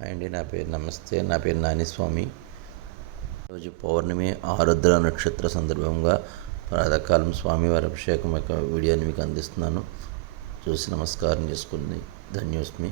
Hi అండి, నా పేరు నానిస్వామి. ఈరోజు పౌర్ణమి ఆరుద్ర నక్షత్ర సందర్భంగా ప్రాతకాలం స్వామివారి అభిషేకం యొక్క వీడియోని మీకు అందిస్తున్నాను. చూసి నమస్కారం చేసుకుని ధన్యోస్మి.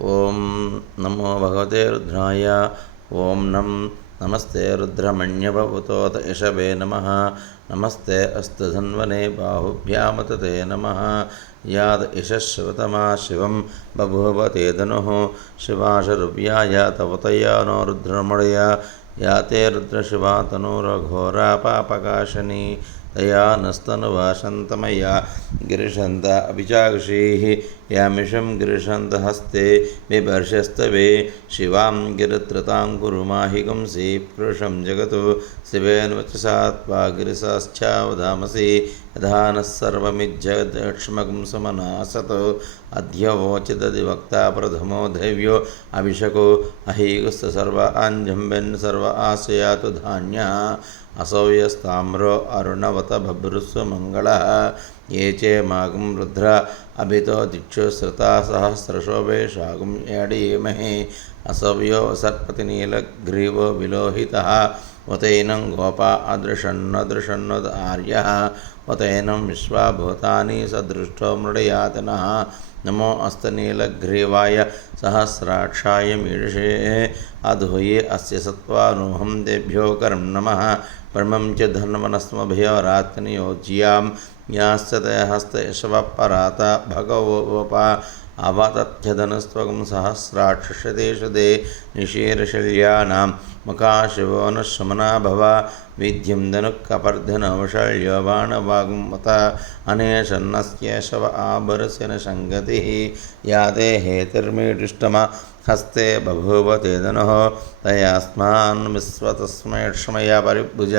ఓం నమో భగవతే రుద్రాయ. ఓం నమస్తే రుద్రమణ్యభూతోత యశవే నమః. నమస్తే అస్తధన్వనే బాహుభ్యామతే నమః. యాద్ యశశ్వతమా శివం బభూవ తే ధనుః. శివాశరువ్యాయ తవతయా నో రుద్రమణయ. యాతే రుద్రశివా తనూరఘోరా పాపకాశని. తయా నస్తనువాసంతమయా గిరిశంత అభిచాక్షీః. యామిషం గిరిశంత హస్తే బిభర్షస్తవే. శివాం గిరిత్రతాం కురు మాహిగుంసి పురుషం జగతు. శివేన్వచసాత్వా గిరిశాశ్చావధామసి. యథా నః సర్వమిజ్జగద్క్ష్మగుం సమనాసత్. అధ్యవోచిదధివక్తా ప్రథమో దైవ్యో అభిషకో. అహీగుస్త సర్వాంజంబెన్ సర్వ ఆశయాతు ధాన్యః. అసౌయస్తామ్రో అరుణవత భభృస్వ మంగళః. ఏ చేమాగం రుద్ర అభితో దిక్షుశ్రుతా సహస్రశోభే శాగం ఏడీమహే. అసవ్యో సర్పతి నీలగ్రీవో విలోహితః. ఉతైనం గోపా అదృషన్నదృషన్నుద్ ఆర్యః. ఉతైనం విశ్వాభూతాని సదృష్టో మృడయాతనః. నమో అస్తనీలగ్రీవాయ సహస్రాక్షాయ మీడుషే. అధూయే అస్య సత్వానూహం తేభ్యో కరం నమః. బ్రహ్మం చ ధన్వనస్మభయోరాత్నియోజ్యాం. యాశ్చ హస్తయశవపరాత భగవోప. అవతథ్యధనుస్త్వగం సహస్రాక్షదేషు దే. నిశీర్షల్యానాం ముఖాశివో ను శమనా భవ. విద్యం ధనుఃకపర్ధనౌషల్యో బాణవాగ్మత. అనేషన్నస్యేషవ ఆభరస్య న సంగతిః. యాతే హేతిర్మీడుష్టమ హస్తే బభూవ తే ధనుః. తయాస్మాన్ విశ్వతస్మైక్ష్మయ పరిభుజ.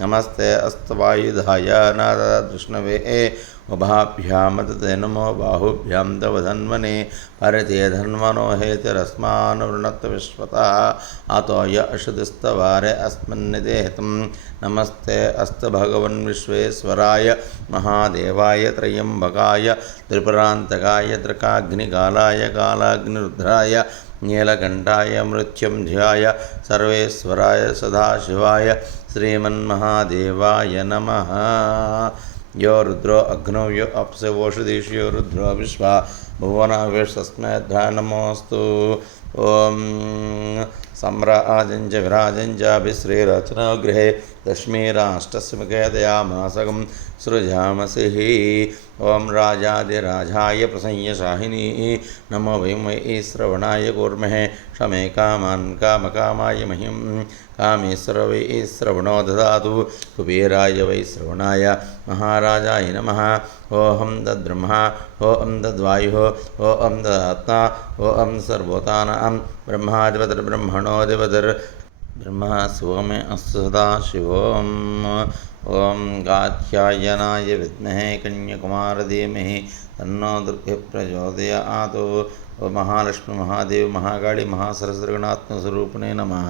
నమస్తే అస్తవాయుధాయ నాదృష్ణవే. ఉభాభ్యామతే నమో బాహుభ్యాం తవ ధన్వనే. పరితే ధన్వనో హేతిరస్మాన్ వృణత్ విశ్వతః. అతోయ అశుదిస్తవారే అస్మన్నిదేహితం. నమస్తే అస్తు భగవన్ విశ్వేశ్వరాయ మహాదేవాయ త్రయంబకాయ త్రిపురాంతకాయ త్రికాగ్నికాలాయ కాలాగ్నిరుద్రాయ నీలకంఠాయ మృత్యుంజయాయ సర్వేశ్వరాయ సదాశివాయ శ్రీమన్మహాదేవాయ నమః. यो रुद्रो अग्नौ यो अप्सवोषधीषु यो रुद्रो विश्वा भुवनाविस्तस्मै नमोऽस्तु. ओं सम्राजञ्च विराजञ्चाभिश्रीरचनागृहे दश्मीराष्टस्य मुखे दयामासकं सृजामसिः. ओं राजाधिराजाय प्रसंयशाहिनी. नमो वै श्रवणाय कूर्महे. क्षमे कामान् कामकामाय मह्यं. कामेश्वर वै श्रवणो ददातु. कुबेराय वै श्रवणाय महाराजाय नमः. ओहं तद्ब्रह्मा ओहं तद्वायुः ओहं तदात्मा ओहं सर्वोतानां ब्रह्माधिपतिर्ब्रह्मणोऽधिपतिर् ब्रह्मा सोमे अस्तु सदाशिवोम्. ओं कात्यायनाय विद्महे कन्याकुमारी धीमहि तन्नो दुर्गे प्रचोदयात्. महालक्ष्मी महादेव महाकाली महासरस्वती गणात्मस्वरूपिणे नमः.